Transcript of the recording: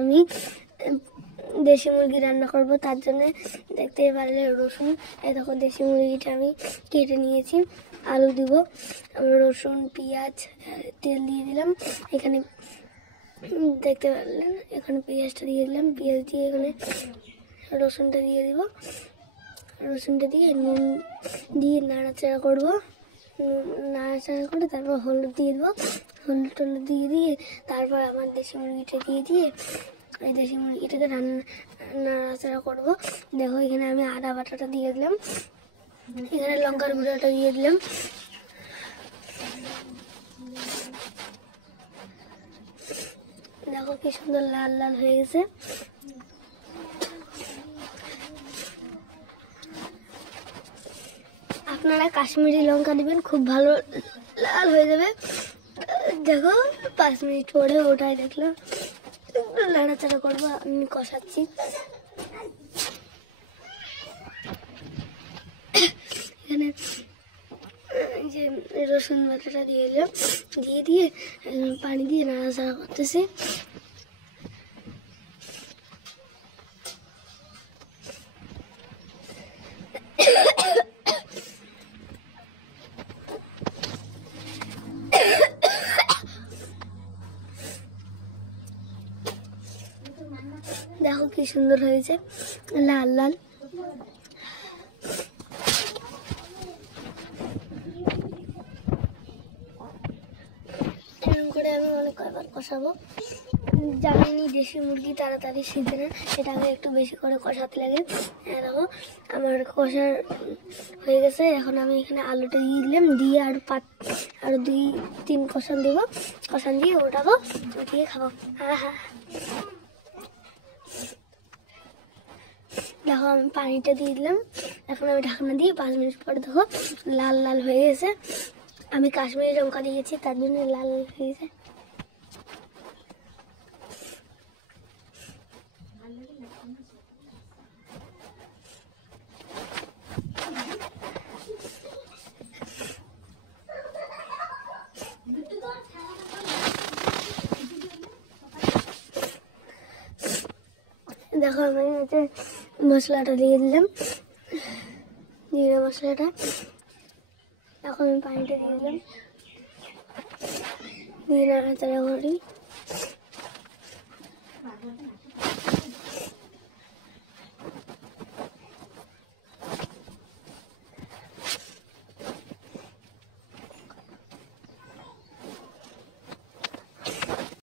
আমি দেশি মুরগি রান্না করব, তার জন্য দেখতে পারলে রসুন, এই দেখো দেশি মুরগিটা আমি কেটে নিয়েছি। আলু দিব, রসুন, পেঁয়াজ, তেল দিয়ে দিলাম। এখানে দেখতে পারলেন, এখানে পেঁয়াজটা দিয়ে দিলাম। পেঁয়াজ দিয়ে এখানে রসুনটা দিয়ে দিব। রসুনটা দিয়ে নুন দিয়ে নাড়াচাড়া করব। নাড়াচাড়া করে তারপর হলুদ দিয়ে দেবো। হলুদ টলুদ দিয়ে তারপর আমার দেশি মুরগিটা দিয়ে এই দেশি মুরগিটাকে নাড়াচাড়া করবো। দেখো এখানে আমি আদা বাটাটা দিয়ে দিলাম, এখানে লঙ্কার গুঁড়োটা দিয়ে দিলাম। দেখো কি সুন্দর লাল লাল হয়ে গেছে। আপনারা কাশ্মীরি লঙ্কা দিবেন, খুব ভালো লাল হয়ে যাবে। দেখো 5 মিনিট পরে ওটাই দেখলাম। নাড়াচাড়া করবো, আমি কষাচ্ছি। এখানে যে রসুন বাটাটা দিয়ে দিলাম, দিয়ে পানি দিয়ে নাড়াচাড়া করতেছি। দেখো কি সুন্দর হয়েছে, লাল লাল। এরকম করে আমি অনেক কয়েকবার কষাবো। জানিনি দেশি মুরগি তাড়াতাড়ি সিদ্ধ না, সেটাকে একটু বেশি করে কষাতে লাগে। দেখো আমার কষার হয়ে গেছে। এখন আমি এখানে আলুটা দিয়ে দিলাম, দিয়ে আরো 2-3 কষান দেবো। কষান দিয়ে ওটাকে উঠিয়ে খাবো। হ্যাঁ, দেখো আমি পানিটা দিয়ে দিলাম। এখন আমি ঢাকনা দিয়ে 5 মিনিট পরে দেখো লাল লাল হয়ে গেছে। আমি কাশ্মীরি লঙ্কা দিয়েছি, তার জন্য লাল লাল হয়ে গেছে। দেখো আমি মশলাটা দিয়ে দিলাম, জিরা মশলাটা। এখন আমি পানিটা দিয়ে দিলাম, দিয়ে নাড়াচাড়া করি।